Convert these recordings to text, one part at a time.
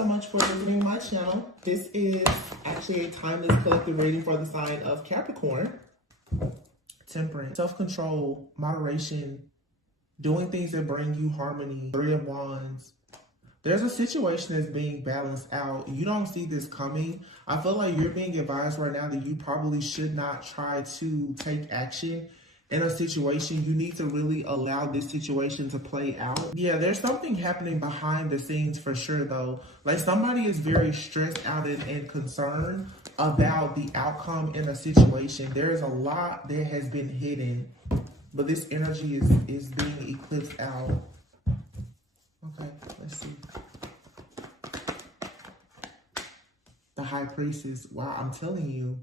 so much for visiting my channel. This is actually a timeless collective reading for the sign of Capricorn. Temperance, self-control, moderation, doing things that bring you harmony. Three of Wands. There's a situation that's being balanced out. You don't see this coming. I feel like you're being advised right now that you probably should not try to take action in a situation. You need to really allow this situation to play out. Yeah, there's something happening behind the scenes for sure though. Like somebody is very stressed out and concerned about the outcome in a situation. There's a lot that has been hidden, but this energy is being eclipsed out. Okay, let's see. The High Priestess. Wow, I'm telling you.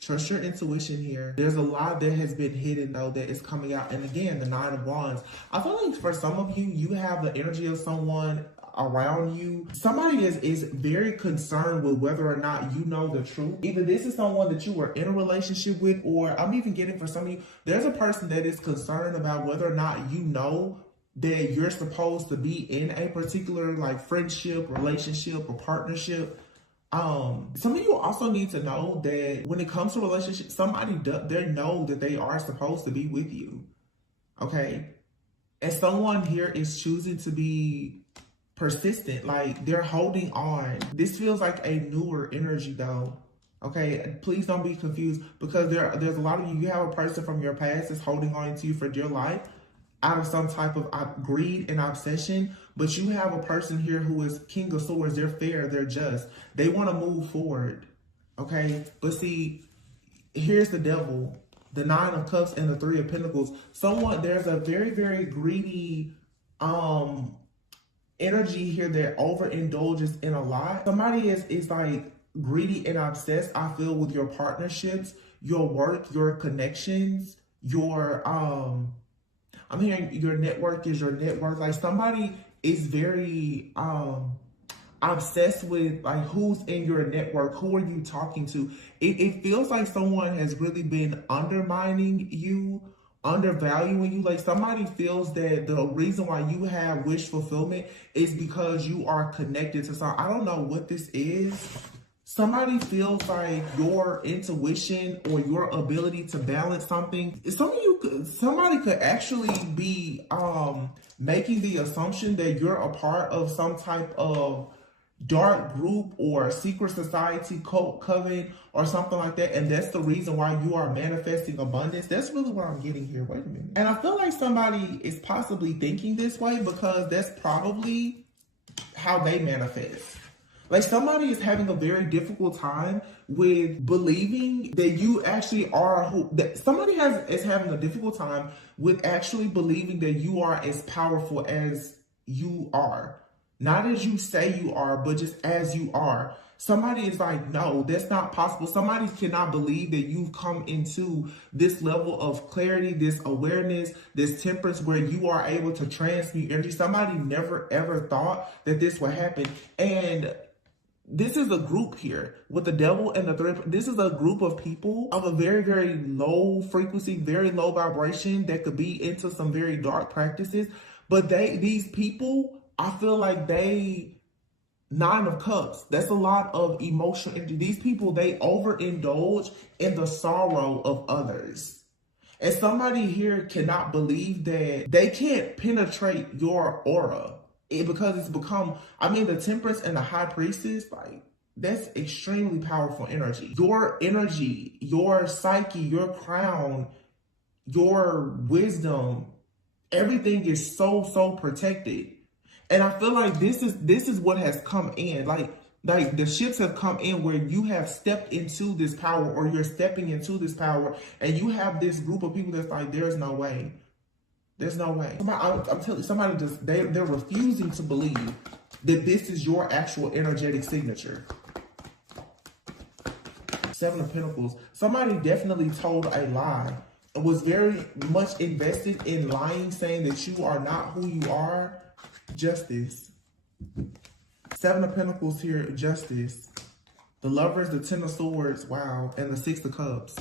Trust your intuition here. There's a lot that has been hidden though that is coming out. And again, the Nine of Wands. I feel like for some of you, you have the energy of someone around you. Somebody is very concerned with whether or not you know the truth. Either this is someone that you were in a relationship with, or I'm even getting for some of you, there's a person that is concerned about whether or not you know that you're supposed to be in a particular like friendship, relationship, or partnership. Some of you also need to know that when it comes to relationships, they know that they are supposed to be with you. Okay. And someone here is choosing to be persistent. Like they're holding on. This feels like a newer energy though. Okay. Please don't be confused because there's a lot of you have a person from your past that's holding on to you for dear life out of some type of greed and obsession, but you have a person here who is King of Swords. They're fair, they're just. They want to move forward, okay? But see, here's the Devil, the Nine of Cups and the Three of Pentacles. There's a very, very greedy energy here that overindulges in a lot. Somebody is like greedy and obsessed, I feel, with your partnerships, your work, your connections, your I'm hearing your network is your net worth. Like somebody is very obsessed with like who's in your network, who are you talking to. It feels like someone has really been undermining you, undervaluing you. Like somebody feels that the reason why you have wish fulfillment is because you are connected to something. I don't know what this is. Somebody feels like your intuition or your ability to balance something. Somebody could actually be making the assumption that you're a part of some type of dark group or secret society, cult, coven, or something like that. And that's the reason why you are manifesting abundance. That's really what I'm getting here. Wait a minute. And I feel like somebody is possibly thinking this way because that's probably how they manifest. Like somebody is having a very difficult time with believing that you actually are somebody is having a difficult time with actually believing that you are as powerful as you are. Not as you say you are, but just as you are. Somebody is like, no, that's not possible. Somebody cannot believe that you've come into this level of clarity, this awareness, this temperance where you are able to transmute energy. Somebody never ever thought that this would happen. And this is a group here with the Devil and the Three. This is a group of people of a very, very low frequency, very low vibration that could be into some very dark practices. But these people, I feel like Nine of Cups, that's a lot of emotional energy. These people, they overindulge in the sorrow of others. And somebody here cannot believe that they can't penetrate your aura. Because it's become, the Temperance and the High Priestess, like, that's extremely powerful energy. Your energy, your psyche, your crown, your wisdom, everything is so protected. And I feel like this is what has come in. Like the ships have come in where you have stepped into this power, or you're stepping into this power, and you have this group of people that's like, there's no way. There's no way. I'm telling you, somebody they're refusing to believe that this is your actual energetic signature. Seven of Pentacles. Somebody definitely told a lie and was very much invested in lying, saying that you are not who you are. Justice. Seven of Pentacles here, Justice. The Lovers, the Ten of Swords, wow, and the Six of Cups.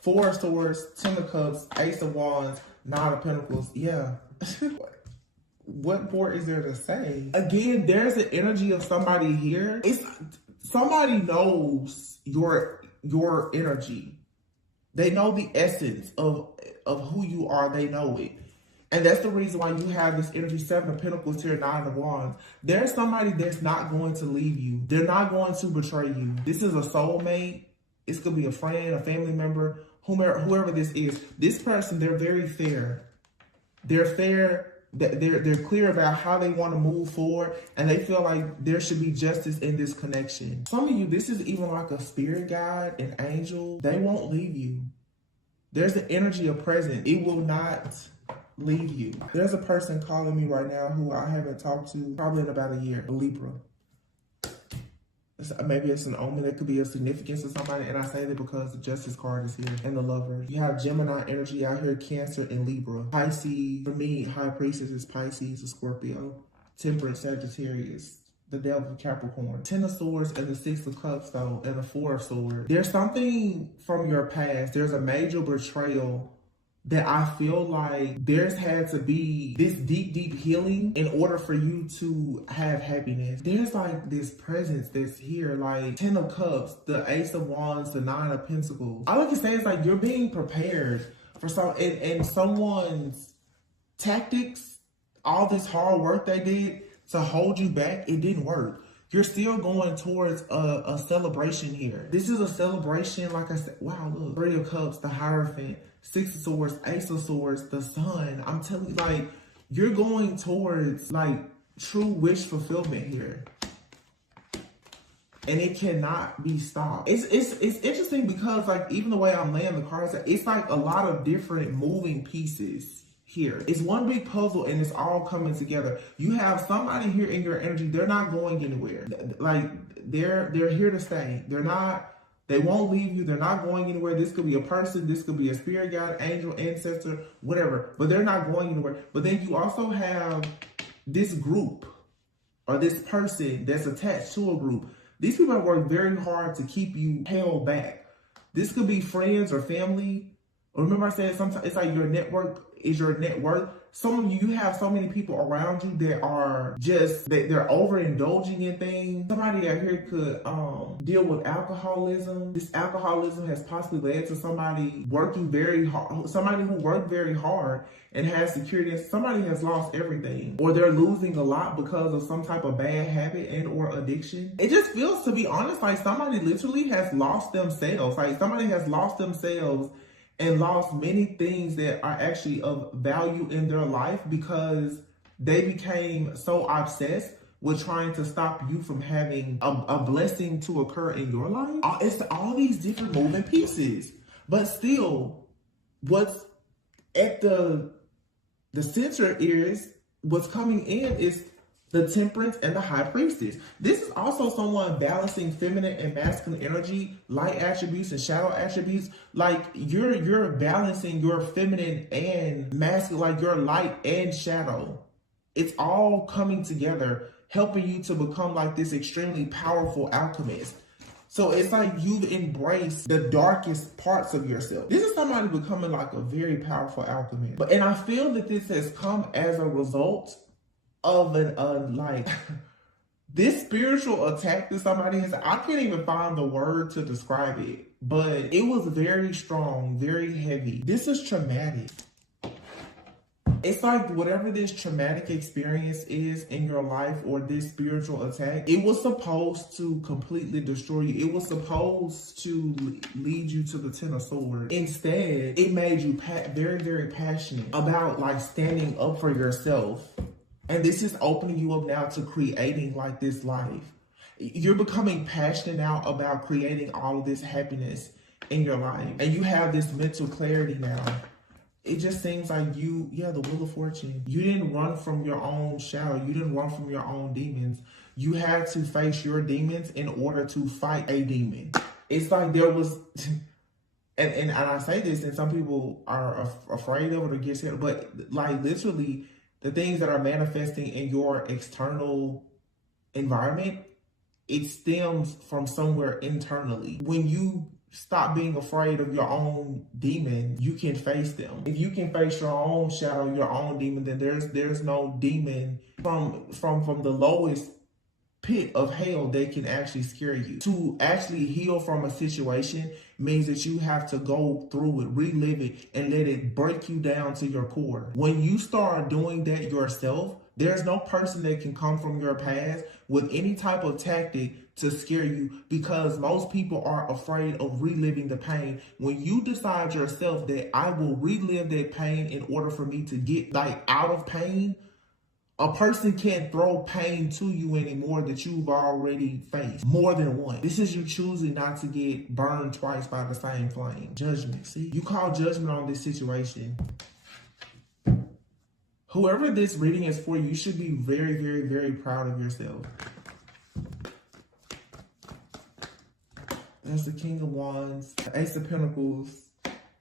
Four of Swords, Ten of Cups, Ace of Wands, Nine of Pentacles. Yeah. What more is there to say? Again, there's an energy of somebody here. It's somebody knows your energy. They know the essence of who you are. They know it. And that's the reason why you have this energy, 7 of Pentacles here, 9 of Wands. There's somebody that's not going to leave you. They're not going to betray you. This is a soulmate. It's going to be a friend, a family member, whoever this is. This person, they're very fair. They're fair. They're clear about how they want to move forward, and they feel like there should be justice in this connection. Some of you, this is even like a spirit guide, an angel. They won't leave you. There's the energy of presence. It will not leave you. There's a person calling me right now who I haven't talked to probably in about a year, a Libra. Maybe it's an omen that could be of significance to somebody, and I say that because the Justice card is here and the Lover. You have Gemini energy out here, Cancer and Libra. Pisces, for me, High Priestess is Pisces, a Scorpio. Temperance, Sagittarius. The Devil, Capricorn. 10 of Swords and the 6 of Cups, though, and the 4 of Swords. There's something from your past. There's a major betrayal that I feel like there's had to be this deep, deep healing in order for you to have happiness. There's like this presence that's here, like 10 of Cups, the Ace of Wands, the 9 of Pentacles. All I can say is like you're being prepared for and someone's tactics, all this hard work they did to hold you back, it didn't work. You're still going towards a celebration here. This is a celebration, like I said. Wow, look. 3 of Cups, the Hierophant, 6 of Swords, Ace of Swords, the Sun. I'm telling you, like, you're going towards, like, true wish fulfillment here. And it cannot be stopped. It's interesting because, like, even the way I'm laying the cards, it's like a lot of different moving pieces here. It's one big puzzle and it's all coming together. You have somebody here in your energy, they're not going anywhere. Like they're here to stay. They won't leave you. They're not going anywhere. This could be a person, this could be a spirit guide, angel, ancestor, whatever, but they're not going anywhere. But then you also have this group or this person that's attached to a group. These people have worked very hard to keep you held back. This could be friends or family. Remember I said sometimes it's like your network is your net worth. Some of you have so many people around you that are just, they're overindulging in things. Somebody out here could deal with alcoholism. This alcoholism has possibly led to somebody working very hard, somebody who worked very hard and has security. Somebody has lost everything, or they're losing a lot because of some type of bad habit and or addiction. It just feels, to be honest, like somebody literally has lost themselves. Like somebody has lost themselves and lost many things that are actually of value in their life because they became so obsessed with trying to stop you from having a blessing to occur in your life. It's all these different moving pieces. But still, what's at the center is, what's coming in is the Temperance and the High Priestess. This is also someone balancing feminine and masculine energy, light attributes and shadow attributes. Like you're balancing your feminine and masculine, like your light and shadow. It's all coming together, helping you to become like this extremely powerful alchemist. So it's like you've embraced the darkest parts of yourself. This is somebody becoming like a very powerful alchemist. And I feel that this has come as a result of like this spiritual attack that somebody has. I can't even find the word to describe it, but it was very strong, very heavy. This is traumatic. It's like whatever this traumatic experience is in your life or this spiritual attack, it was supposed to completely destroy you. It was supposed to lead you to the 10 of Swords. Instead, it made you very, very passionate about like standing up for yourself. And this is opening you up now to creating like this life. You're becoming passionate now about creating all of this happiness in your life. And you have this mental clarity now. It just seems like the Wheel of Fortune. You didn't run from your own shadow. You didn't run from your own demons. You had to face your demons in order to fight a demon. It's like there was, and I say this, and some people are afraid of it or get scared, but like literally, the things that are manifesting in your external environment, it stems from somewhere internally. When you stop being afraid of your own demon, you can face them. If you can face your own shadow, your own demon, then there's no demon from the lowest pit of hell they can actually scare you. To actually heal from a situation means that you have to go through it, relive it, and let it break you down to your core. When you start doing that yourself, there's no person that can come from your past with any type of tactic to scare you, because most people are afraid of reliving the pain. When you decide yourself that I will relive that pain in order for me to get out of pain, a person can't throw pain to you anymore that you've already faced more than once. This is you choosing not to get burned twice by the same flame. Judgment. See, you call judgment on this situation. Whoever this reading is for, you should be very, very, very proud of yourself. That's the King of Wands, the Ace of Pentacles,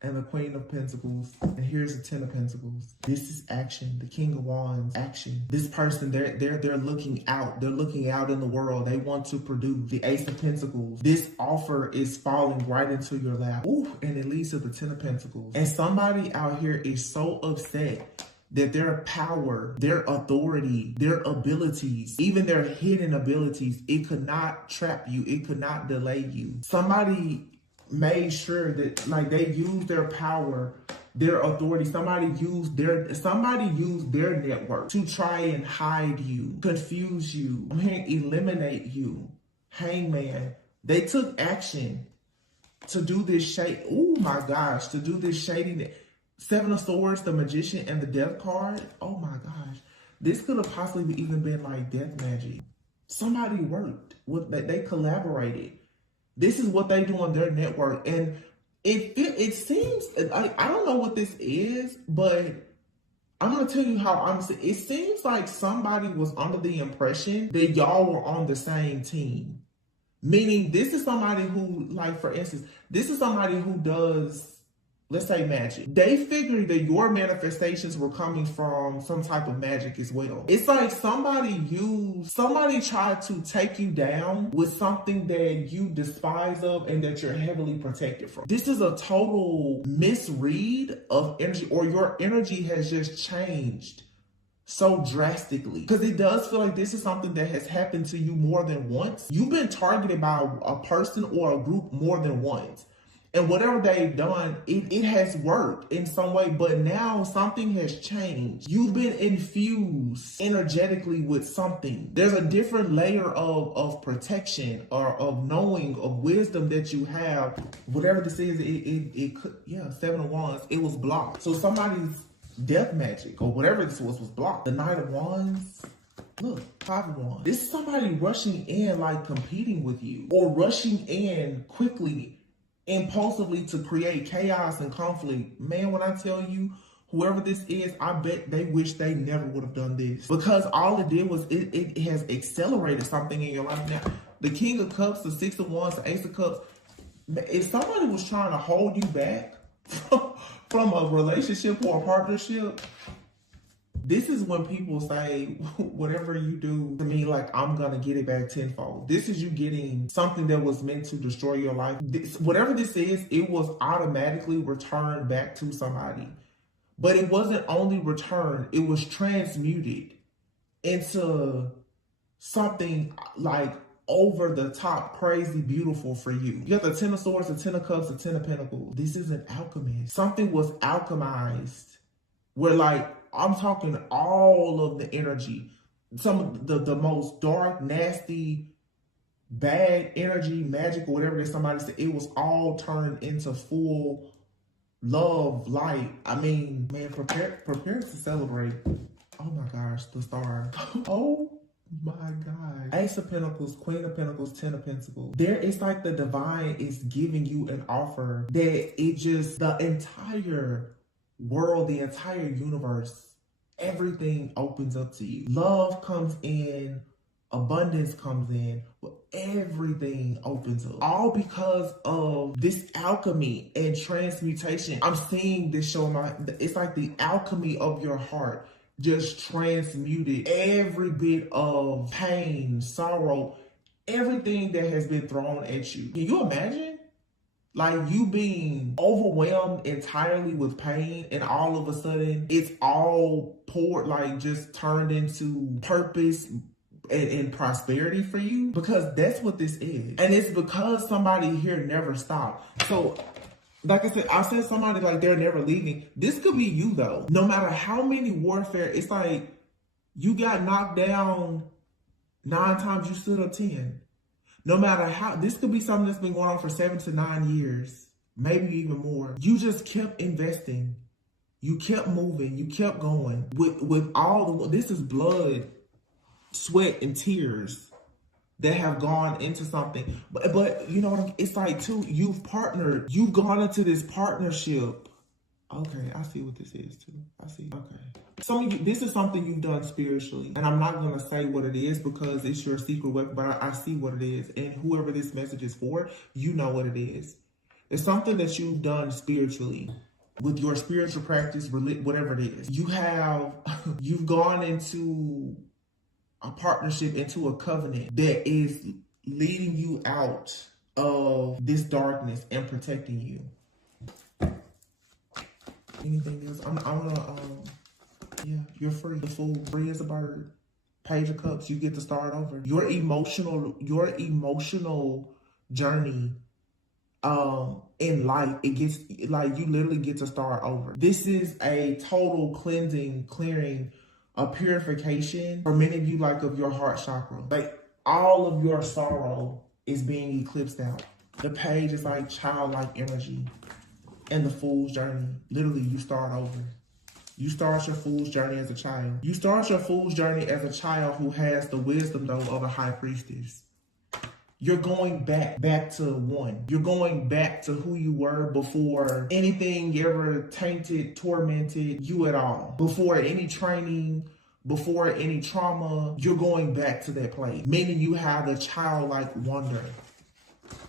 and the Queen of Pentacles. And here's the Ten of Pentacles. This is action. The King of Wands, action. This person, they're looking out. They're looking out in the world. They want to produce. The Ace of Pentacles. This offer is falling right into your lap. Ooh, and it leads to the Ten of Pentacles. And somebody out here is so upset that their power, their authority, their abilities, even their hidden abilities, it could not trap you. It could not delay you. Somebody made sure that they used their power, their authority. Somebody used their network to try and hide you, confuse you, eliminate you. Hangman. They took action to do this shade. Oh my gosh, to do this shading. Seven of Swords, the Magician, and the Death card. Oh my gosh. This could have possibly even been like death magic. Somebody worked with that. They collaborated. This is what they do on their network. And it seems, I don't know what this is, but I'm going to tell you how honestly, it seems like somebody was under the impression that y'all were on the same team. Meaning this is somebody who, for instance, this is somebody who does, let's say, magic. They figured that your manifestations were coming from some type of magic as well. It's like somebody tried to take you down with something that you despise of and that you're heavily protected from. This is a total misread of energy, or your energy has just changed so drastically. Because it does feel like this is something that has happened to you more than once. You've been targeted by a person or a group more than once. And whatever they've done, it has worked in some way, but now something has changed. You've been infused energetically with something. There's a different layer of protection or of knowing, of wisdom that you have. Whatever this is, it could, Seven of Wands, it was blocked. So somebody's death magic or whatever this was blocked. The Knight of Wands. Look, Five of Wands. This is somebody rushing in, competing with you, or rushing in quickly, impulsively, to create chaos and conflict. Man, when I tell you, whoever this is, I bet they wish they never would have done this, because all it did was it has accelerated something in your life. Now, the King of Cups, the Six of Wands, the Ace of Cups, if somebody was trying to hold you back from a relationship or a partnership, this is when people say, whatever you do to me, I'm going to get it back tenfold. This is you getting something that was meant to destroy your life. Whatever this is, it was automatically returned back to somebody. But it wasn't only returned, it was transmuted into something over the top, crazy, beautiful for you. You got the Ten of Swords, the Ten of Cups, the Ten of Pentacles. This is an alchemist. Something was alchemized where I'm talking all of the energy, some of the most dark, nasty, bad energy, magic, or whatever that somebody said, it was all turned into full love, light. I mean, man, prepare to celebrate. Oh my gosh, the star. Oh my God. Ace of Pentacles, Queen of Pentacles, Ten of Pentacles. It's like the divine is giving you an offer that it just, the entire world, the entire universe, everything opens up to you. Love comes in, abundance comes in, everything opens up. All because of this alchemy and transmutation. I'm seeing this show, it's like the alchemy of your heart just transmuted every bit of pain, sorrow, everything that has been thrown at you. Can you imagine? Like you being overwhelmed entirely with pain, and all of a sudden it's all poured, like just turned into purpose and prosperity for you, because that's what this is. And it's because somebody here never stopped. So like I said somebody like they're never leaving. This could be you though. No matter how many warfare, it's like you got knocked down 9 times, you stood up 10. No matter how, this could be something that's been going on for 7 to 9 years, maybe even more. You just kept investing. You kept moving. You kept going with all the, this is blood, sweat, and tears that have gone into something. But you know what, it's like too, you've partnered. You've gone into this partnership. Okay, I see what this is too. I see, okay. Some of you, this is something you've done spiritually, and I'm not going to say what it is because it's your secret weapon, but I see what it is, and whoever this message is for, you know what it is. It's something that you've done spiritually with your spiritual practice, whatever it is. You've gone into a partnership, into a covenant that is leading you out of this darkness and protecting you. Anything else? I'm gonna, yeah, you're free. The Fool, free as a bird. Page of Cups, you get to start over. Your emotional journey in life, it gets, like, you literally get to start over. This is a total cleansing, clearing, a purification for many of you, like, of your heart chakra. Like, all of your sorrow is being eclipsed out. The page is like childlike energy. And the Fool's journey, literally, you start over. You start your Fool's journey as a child. You start your Fool's journey as a child who has the wisdom, though, of a high priestess. You're going back to one. You're going back to who you were before anything ever tainted, tormented you at all. Before any training, before any trauma, you're going back to that place. Meaning you have the childlike wonder.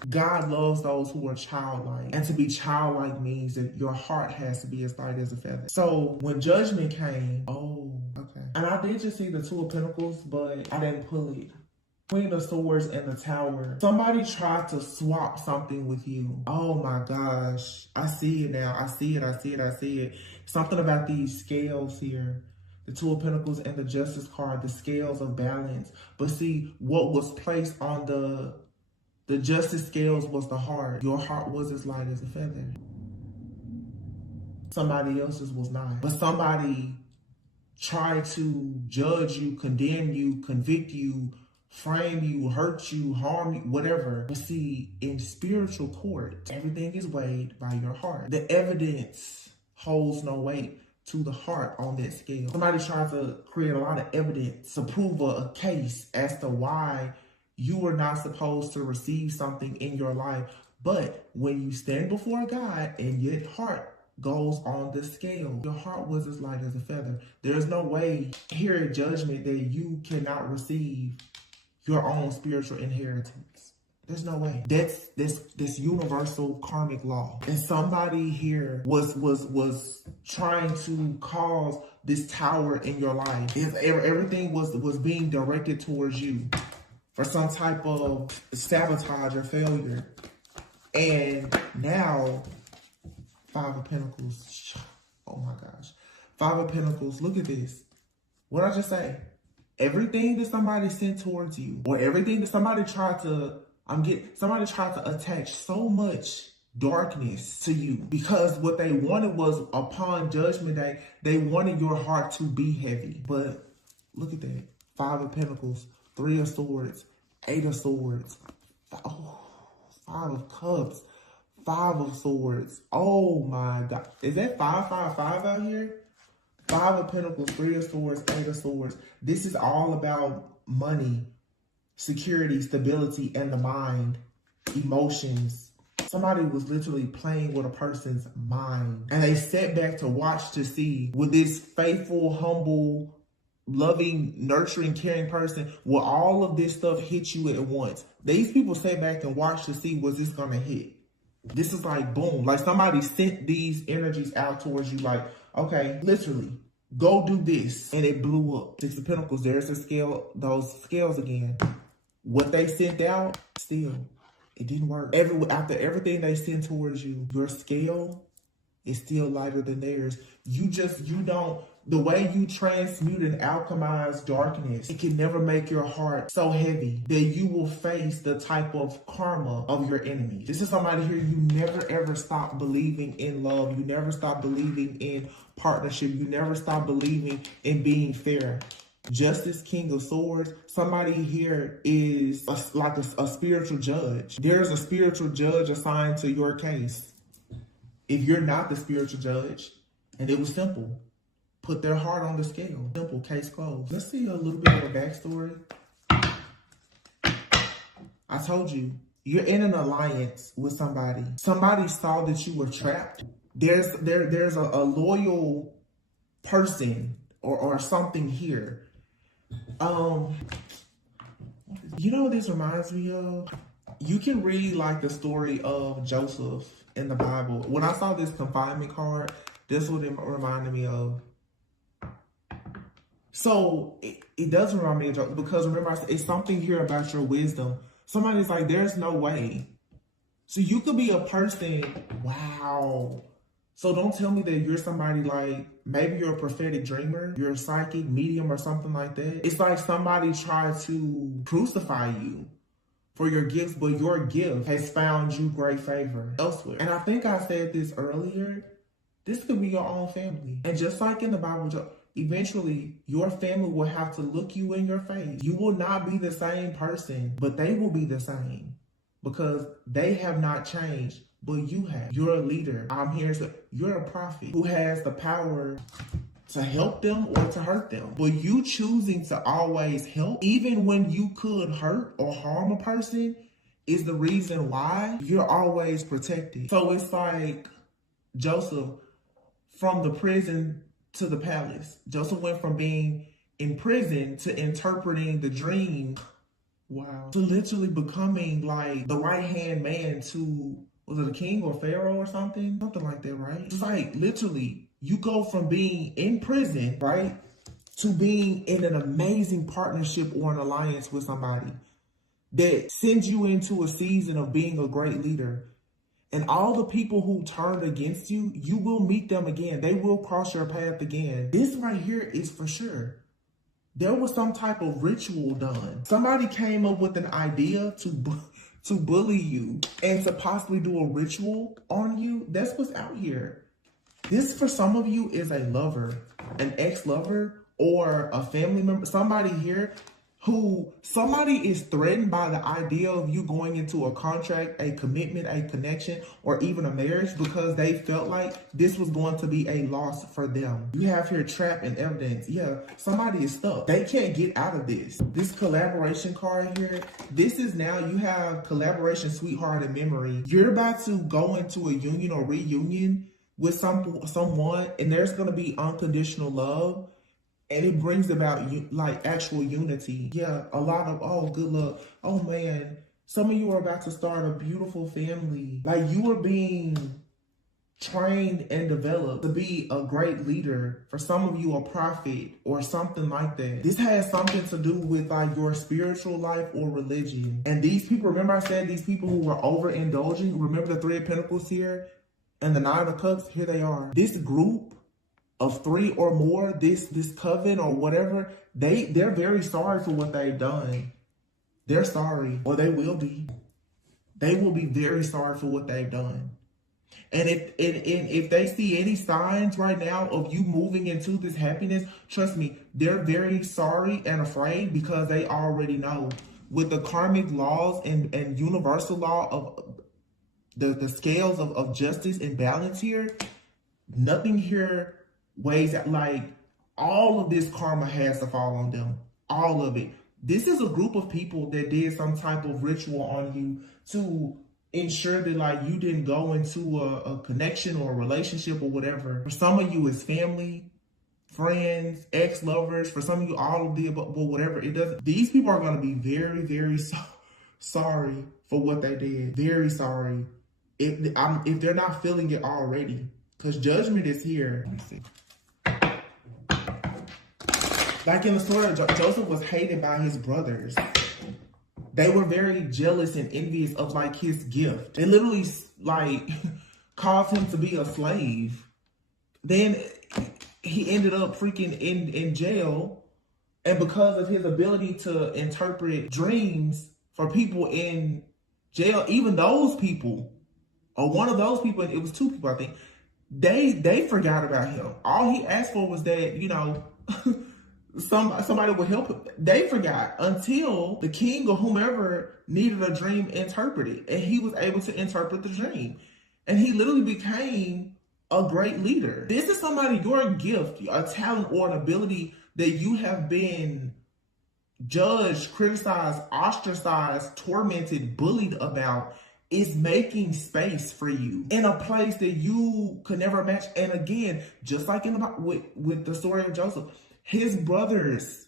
God loves those who are childlike. And to be childlike means that your heart has to be as light as a feather. So when judgment came, oh, okay. And I did just see the Two of Pentacles, but I didn't pull it. Queen of Swords and the Tower. Somebody tried to swap something with you. Oh my gosh. I see it now. I see it. Something about these scales here. The Two of Pentacles and the Justice card. The scales of balance. But see, what was placed on the Justice scales was the heart. Your heart was as light as a feather. Somebody else's was not. But somebody tried to judge you, condemn you, convict you, frame you, hurt you, harm you, whatever. But see, in spiritual court, everything is weighed by your heart. The evidence holds no weight to the heart on that scale. Somebody tried to create a lot of evidence to prove a case as to why you were not supposed to receive something in your life. But when you stand before God and your heart goes on the scale, your heart was as light as a feather. There's no way here at judgment that you cannot receive your own spiritual inheritance. There's no way. That's this universal karmic law. And somebody here was trying to cause this tower in your life. Everything was being directed towards you for some type of sabotage or failure. And now, Five of Pentacles. Oh my gosh. Five of Pentacles. Look at this. What did I just say? Everything that somebody sent towards you, or everything that somebody tried to, somebody tried to attach so much darkness to you, because what they wanted was, upon judgment day, they wanted your heart to be heavy. But look at that. Five of Pentacles. Three of Swords, Eight of Swords, Five of Cups, Five of Swords. Oh my God. Is that 555 out here? Five of Pentacles, Three of Swords, Eight of Swords. This is all about money, security, stability, and the mind, emotions. Somebody was literally playing with a person's mind. And they sat back to watch to see, with this faithful, humble, loving, nurturing, caring person, will all of this stuff hit you at once? These people sat back and watched to see, was this gonna hit? This is like boom, like somebody sent these energies out towards you, like, okay, literally, go do this, and it blew up. Six of Pentacles, there's the scale, those scales again. What they sent out, still, It didn't work. After everything they send towards you, your scale is still lighter than theirs. You don't, the way you transmute and alchemize darkness, it can never make your heart so heavy that you will face the type of karma of your enemy. This is somebody here, you never ever stop believing in love. You never stop believing in partnership. You never stop believing in being fair. Justice, King of Swords. Somebody here is like a spiritual judge. There's a spiritual judge assigned to your case. If you're not the spiritual judge, and it was simple, put their heart on the scale. Simple, case closed. Let's see a little bit of a backstory. I told you, you're in an alliance with somebody. Somebody saw that you were trapped. There's a loyal person or something here. You know what this reminds me of? You can read like the story of Joseph in the Bible. When I saw this confinement card, this is what it reminded me of. So it does remind me of Joseph, because remember, I said, it's something here about your wisdom. Somebody's like, there's no way. So you could be a person, wow. So don't tell me that you're somebody like, maybe you're a prophetic dreamer, you're a psychic medium or something like that. It's like somebody tried to crucify you for your gifts, but your gift has found you great favor elsewhere. And I think I said this earlier, this could be your own family. And just like in the Bible, eventually your family will have to look you in your face. You will not be the same person, but they will be the same because they have not changed. But you have. You're a leader. I'm here to, you're a prophet who has the power to help them or to hurt them. But you choosing to always help, even when you could hurt or harm a person, is the reason why you're always protected. So it's like Joseph, from the prison to the palace. Joseph went from being in prison to interpreting the dream. Wow. To literally becoming like the right-hand man to, was it a king or pharaoh or something? Something like that, right? It's like literally, you go from being in prison, right, to being in an amazing partnership or an alliance with somebody that sends you into a season of being a great leader. And all the people who turned against you, you will meet them again. They will cross your path again. This right here is for sure. There was some type of ritual done. Somebody came up with an idea to bully you and to possibly do a ritual on you. That's what's out here. This, for some of you, is a lover, an ex-lover, or a family member. Somebody here who, somebody is threatened by the idea of you going into a contract, a commitment, a connection, or even a marriage because they felt like this was going to be a loss for them. You have here trap and evidence. Yeah, somebody is stuck. They can't get out of this. This collaboration card here, this is now, you have collaboration, sweetheart, and memory. You're about to go into a union or reunion with someone, and there's going to be unconditional love. And it brings about like actual unity. Yeah, a lot of, oh, good luck. Oh man, some of you are about to start a beautiful family. Like you are being trained and developed to be a great leader. For some of you, a prophet or something like that. This has something to do with like your spiritual life or religion. And these people, remember I said these people who were overindulging, remember the Three of Pentacles here and the Nine of Cups, here they are. This group of three or more, this coven or whatever, they're very sorry for what they've done. They're sorry, or they will be. They will be very sorry for what they've done. And if they see any signs right now of you moving into this happiness, trust me, they're very sorry and afraid because they already know. With the karmic laws and universal law of the scales of justice and balance here, nothing here ways that, like, all of this karma has to fall on them. All of it. This is a group of people that did some type of ritual on you to ensure that, like, you didn't go into a connection or a relationship or whatever. For some of you, it's family, friends, ex-lovers. For some of you, all of the above, but whatever. It doesn't. These people are going to be very, very sorry for what they did. Very sorry. If they're not feeling it already. Because judgment is here. Let me see. Like in the story, Joseph was hated by his brothers. They were very jealous and envious of like his gift. They literally like caused him to be a slave. Then he ended up freaking in jail. And because of his ability to interpret dreams for people in jail, even those people, or one of those people, it was two people, I think, they forgot about him. All he asked for was that, you know, somebody would help him. They forgot until the king or whomever needed a dream interpreted, and he was able to interpret the dream. And he literally became a great leader. This is somebody, your gift, a talent, or an ability that you have been judged, criticized, ostracized, tormented, bullied about, is making space for you in a place that you could never match. And again, just like with the story of Joseph, his brothers,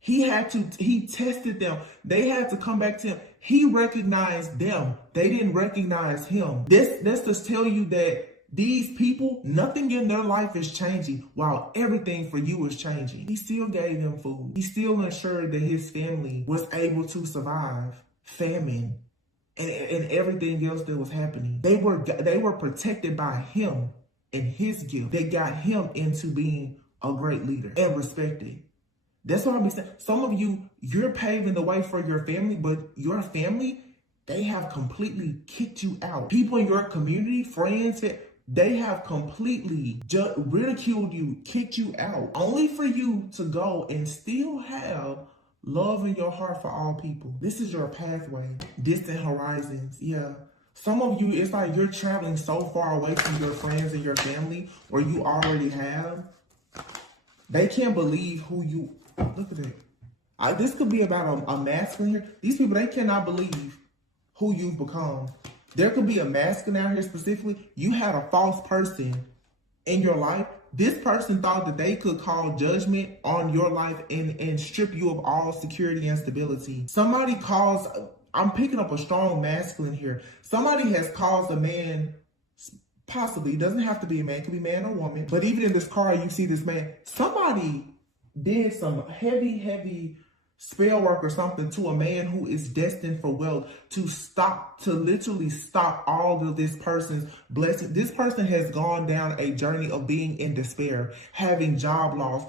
he tested them. They had to come back to him. He recognized them. They didn't recognize him. This just tell you that these people, nothing in their life is changing while everything for you is changing. He still gave them food. He still ensured that his family was able to survive famine and everything else that was happening. They were protected by him and his gift that got him into being a great leader and respected. That's what I'm saying. Some of you, you're paving the way for your family, but your family, they have completely kicked you out. People in your community, friends, they have completely ridiculed you, kicked you out, only for you to go and still have love in your heart for all people. This is your pathway. Distant horizons. Yeah. Some of you, it's like you're traveling so far away from your friends and your family, or you already have. They can't believe who you... Look at it. This could be about a masculine here. These people, they cannot believe who you've become. There could be a masculine out here specifically. You had a false person in your life. This person thought that they could call judgment on your life and strip you of all security and stability. Somebody calls, I'm picking up a strong masculine here. Somebody has caused a man, possibly, it doesn't have to be a man, it could be man or woman. But even in this card, you see this man, somebody did some heavy spell work or something to a man who is destined for wealth to literally stop all of this person's blessing. This person has gone down a journey of being in despair, having job loss,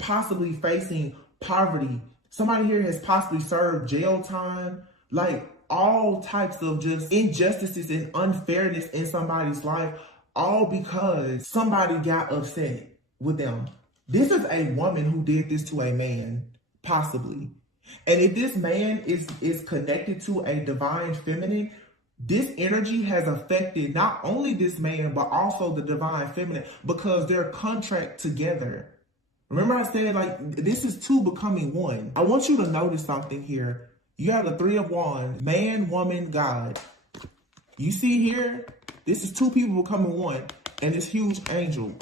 possibly facing poverty. Somebody here has possibly served jail time, like all types of just injustices and unfairness in somebody's life, all because somebody got upset with them. This is a woman who did this to a man, possibly. And if this man is connected to a divine feminine, this energy has affected not only this man, but also the divine feminine, because they're contract together. Remember I said, like, this is two becoming one. I want you to notice something here. You have the Three of Wands, man, woman, God. You see here, this is two people becoming one, and this huge angel.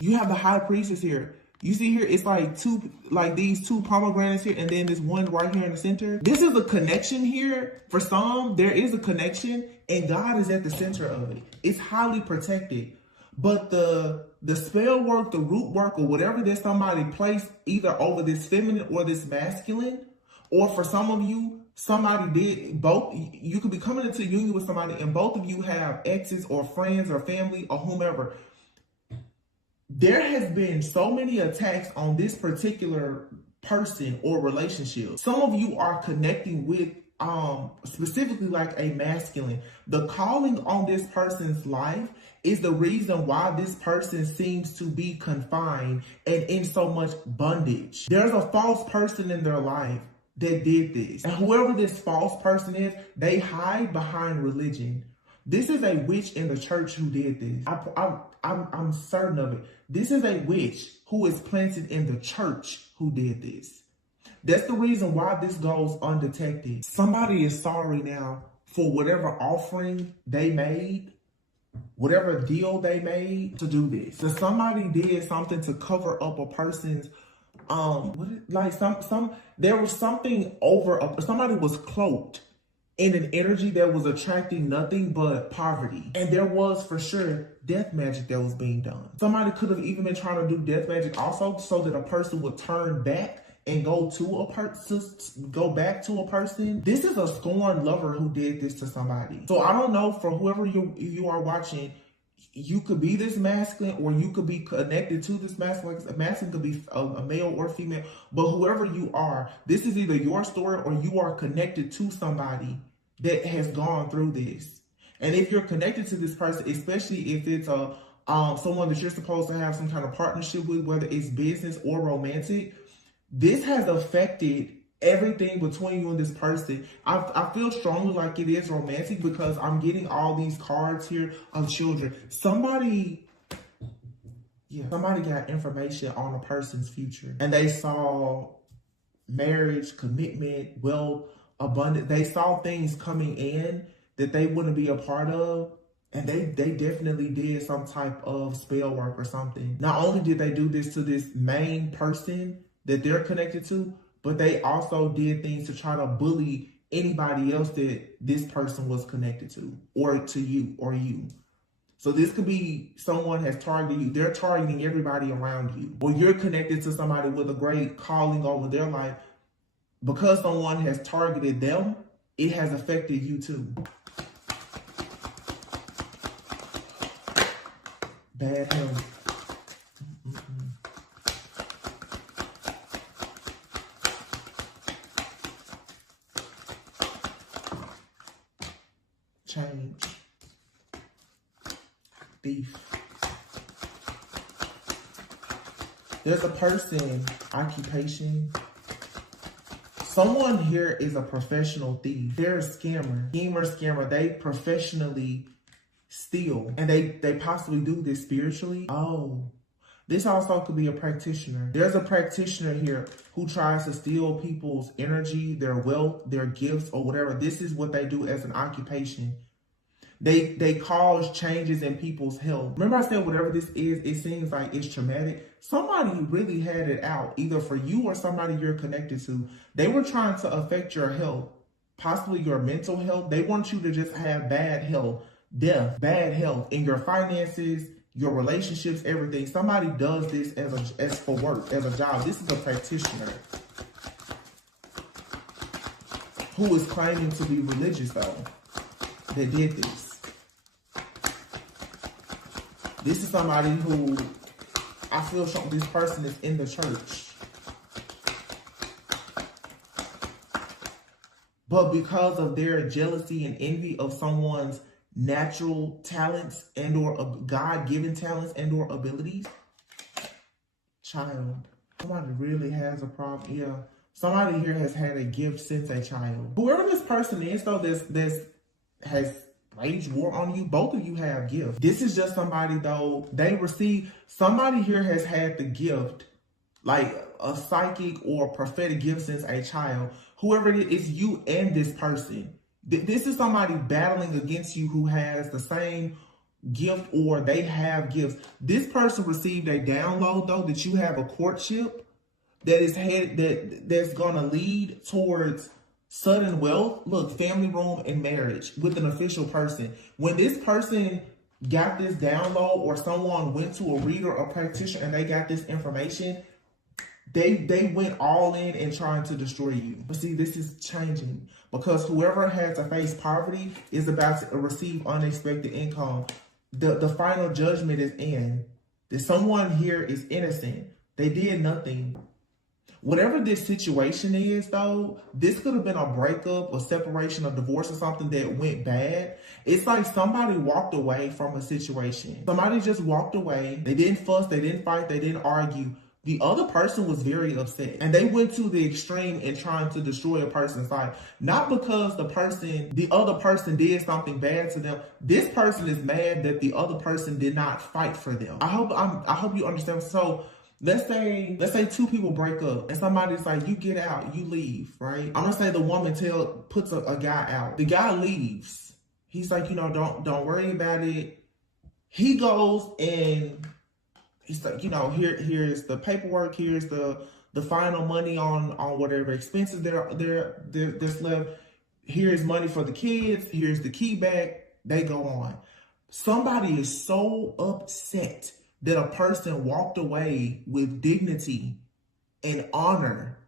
You have the High Priestess here. You see here, it's like these two pomegranates here, and then this one right here in the center. This is a connection here. For some, there is a connection, and God is at the center of it. It's highly protected. But the spell work, the root work, or whatever that somebody placed either over this feminine or this masculine, or for some of you, somebody did both. You could be coming into union with somebody, and both of you have exes or friends or family or whomever. There has been so many attacks on this particular person or relationship. Some of you are connecting with specifically like a masculine. The calling on this person's life is the reason why this person seems to be confined and in so much bondage. There's a false person in their life that did this. And whoever this false person is, they hide behind religion. This is a witch in the church who did this. I'm certain of it. This is a witch who is planted in the church who did this. That's the reason why this goes undetected. Somebody is sorry now for whatever offering they made, whatever deal they made to do this. So somebody did something to cover up a person's there was something somebody was cloaked in an energy that was attracting nothing but poverty. And there was for sure death magic that was being done. Somebody could have even been trying to do death magic also so that a person would turn back and go back to a person, this is a scorned lover who did this to somebody. So I don't know, for whoever you are watching, you could be this masculine, or you could be connected to this masculine. A masculine could be a male or female, but whoever you are, this is either your story or you are connected to somebody that has gone through this. And if you're connected to this person, especially if it's someone that you're supposed to have some kind of partnership with, whether it's business or romantic, this has affected everything between you and this person. I feel strongly like it is romantic, because I'm getting all these cards here of children. Somebody got information on a person's future, and they saw marriage, commitment, wealth, abundance. They saw things coming in that they wouldn't be a part of. And they definitely did some type of spell work or something. Not only did they do this to this main person that they're connected to, but they also did things to try to bully anybody else that this person was connected to, or to you, or you. So this could be someone has targeted you. They're targeting everybody around you. Or you're connected to somebody with a great calling over their life. Because someone has targeted them, it has affected you too. Bad health. Change. Thief. There's a person, occupation. Someone here is a professional thief. They're a scammer. They professionally steal, and they possibly do this spiritually. Oh, this also could be a practitioner. There's a practitioner here who tries to steal people's energy, their wealth, their gifts, or whatever. This is what they do as an occupation. They cause changes in people's health. Remember I said whatever this is, it seems like it's traumatic. Somebody really had it out, either for you or somebody you're connected to. They were trying to affect your health, possibly your mental health. They want you to just have bad health. Death, bad health in your finances, your relationships, everything. Somebody does this as for work, as a job. This is a practitioner who is claiming to be religious, though, that did this. This is somebody who I feel this person is in the church. But because of their jealousy and envy of someone's natural talents and or God-given talents and or abilities. Child. Somebody really has a problem. Yeah. Somebody here has had a gift since a child. Whoever this person is, though, this has waged war on you, both of you have gifts. This is just somebody, though, somebody here has had the gift, like a psychic or prophetic gift since a child. Whoever it is, you and this person. This is somebody battling against you who has the same gift, or they have gifts. This person received a download, though, that you have a courtship that's gonna lead towards sudden wealth. Look, family room and marriage with an official person. When this person got this download, or someone went to a reader or practitioner and they got this information, they went all in and trying to destroy you. But see, this is changing, because whoever has to face poverty is about to receive unexpected income. The final judgment is in. That someone here is innocent. They did nothing. Whatever this situation is, though, this could have been a breakup, a separation, a divorce, or something that went bad. It's like somebody walked away from a situation. Somebody just walked away. They didn't fuss, they didn't fight, they didn't argue. The other person was very upset, and they went to the extreme in trying to destroy a person's life. Not because the other person did something bad to them. This person is mad that the other person did not fight for them. I hope you understand. So let's say two people break up, and somebody's like, you get out, you leave, right? I'm gonna say the woman puts a guy out. The guy leaves. He's like, don't worry about it. He goes and he's like, here's the paperwork, here's the final money on whatever expenses that's left. Here's money for the kids, here's the key back. They go on. Somebody is so upset that a person walked away with dignity and honor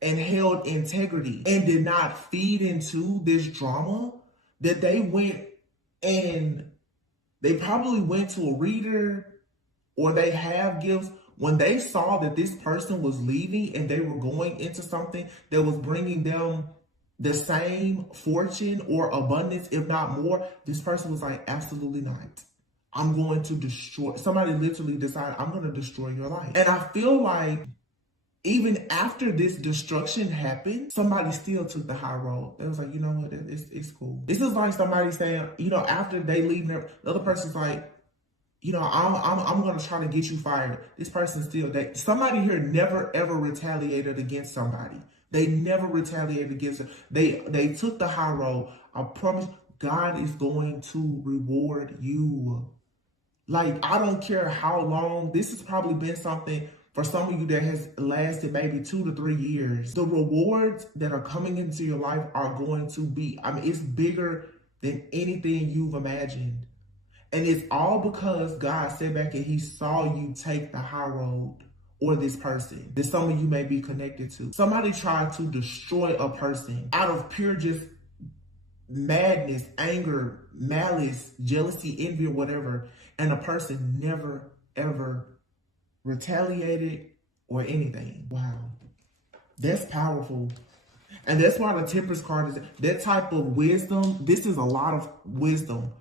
and held integrity and did not feed into this drama, that they went and they probably went to a reader, or they have gifts. When they saw that this person was leaving and they were going into something that was bringing them the same fortune or abundance, if not more, this person was like, absolutely not. I'm going to destroy. Somebody literally decided, I'm going to destroy your life. And I feel like even after this destruction happened, somebody still took the high road. They was like, you know what, it's cool. This is like somebody saying, you know, after they leave, the other person's like, you know, I'm going to try to get you fired. This person still, somebody here never ever retaliated against somebody. They never retaliated against it. They took the high road. I promise God is going to reward you. Like, I don't care how long. This has probably been something for some of you that has lasted maybe 2 to 3 years. The rewards that are coming into your life are going to be, I mean, it's bigger than anything you've imagined. And it's all because God sat back and he saw you take the high road, or this person that some of you may be connected to. Somebody tried to destroy a person out of pure just madness, anger, malice, jealousy, envy, or whatever. And a person never, ever retaliated or anything. Wow. That's powerful. And that's why the Temperance card is that type of wisdom. This is a lot of wisdom.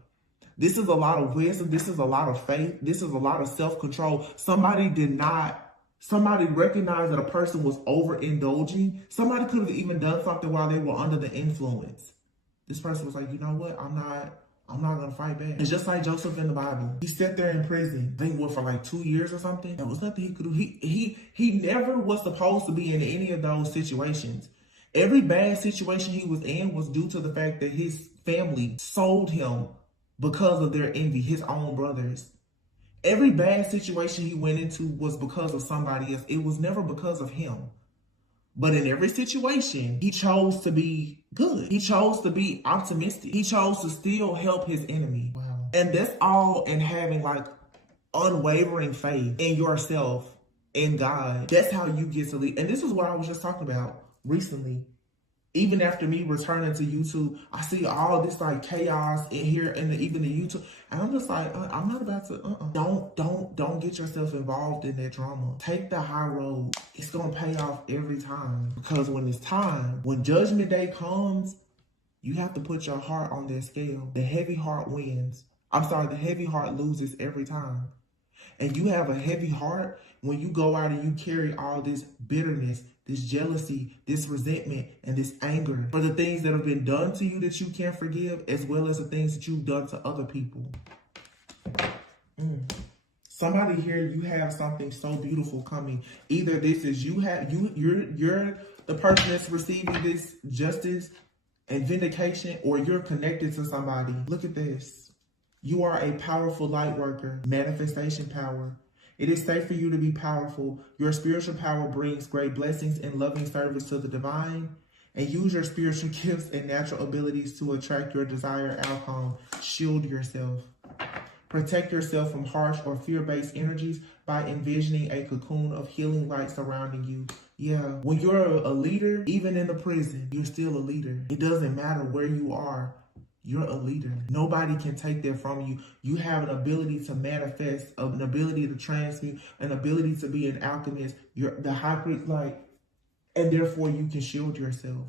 This is a lot of wisdom. This is a lot of faith. This is a lot of self-control. Somebody recognized that a person was overindulging. Somebody could have even done something while they were under the influence. This person was like, you know what? I'm not going to fight back. It's just like Joseph in the Bible. He sat there in prison. I think for like 2 years or something. There was nothing he could do. He never was supposed to be in any of those situations. Every bad situation he was in was due to the fact that his family sold him because of their envy, his own brothers. Every bad situation he went into was because of somebody else. It was never because of him. But in every situation, he chose to be good. He chose to be optimistic. He chose to still help his enemy. Wow. And that's all in having like unwavering faith in yourself, in God. That's how you get to lead. And this is what I was just talking about recently. Even after me returning to YouTube, I see all this like chaos in here and even the YouTube. And I'm just like, I'm not about to, Don't get yourself involved in that drama. Take the high road. It's going to pay off every time. Because when it's time, when judgment day comes, you have to put your heart on that scale. The heavy heart wins. The heavy heart loses every time. And you have a heavy heart when you go out and you carry all this bitterness, this jealousy, this resentment, and this anger for the things that have been done to you that you can't forgive, as well as the things that you've done to other people. Somebody here, you have something so beautiful coming. Either this is you're the person that's receiving this justice and vindication, or you're connected to somebody. Look at this. You are a powerful light worker, manifestation power. It is safe for you to be powerful. Your spiritual power brings great blessings and loving service to the divine. And use your spiritual gifts and natural abilities to attract your desired outcome. Shield yourself. Protect yourself from harsh or fear-based energies by envisioning a cocoon of healing light surrounding you. Yeah, when you're a leader, even in the prison, you're still a leader. It doesn't matter where you are. You're a leader. Nobody can take that from you. You have an ability to manifest, an ability to transmute, an ability to be an alchemist. You're the high priest, and therefore you can shield yourself.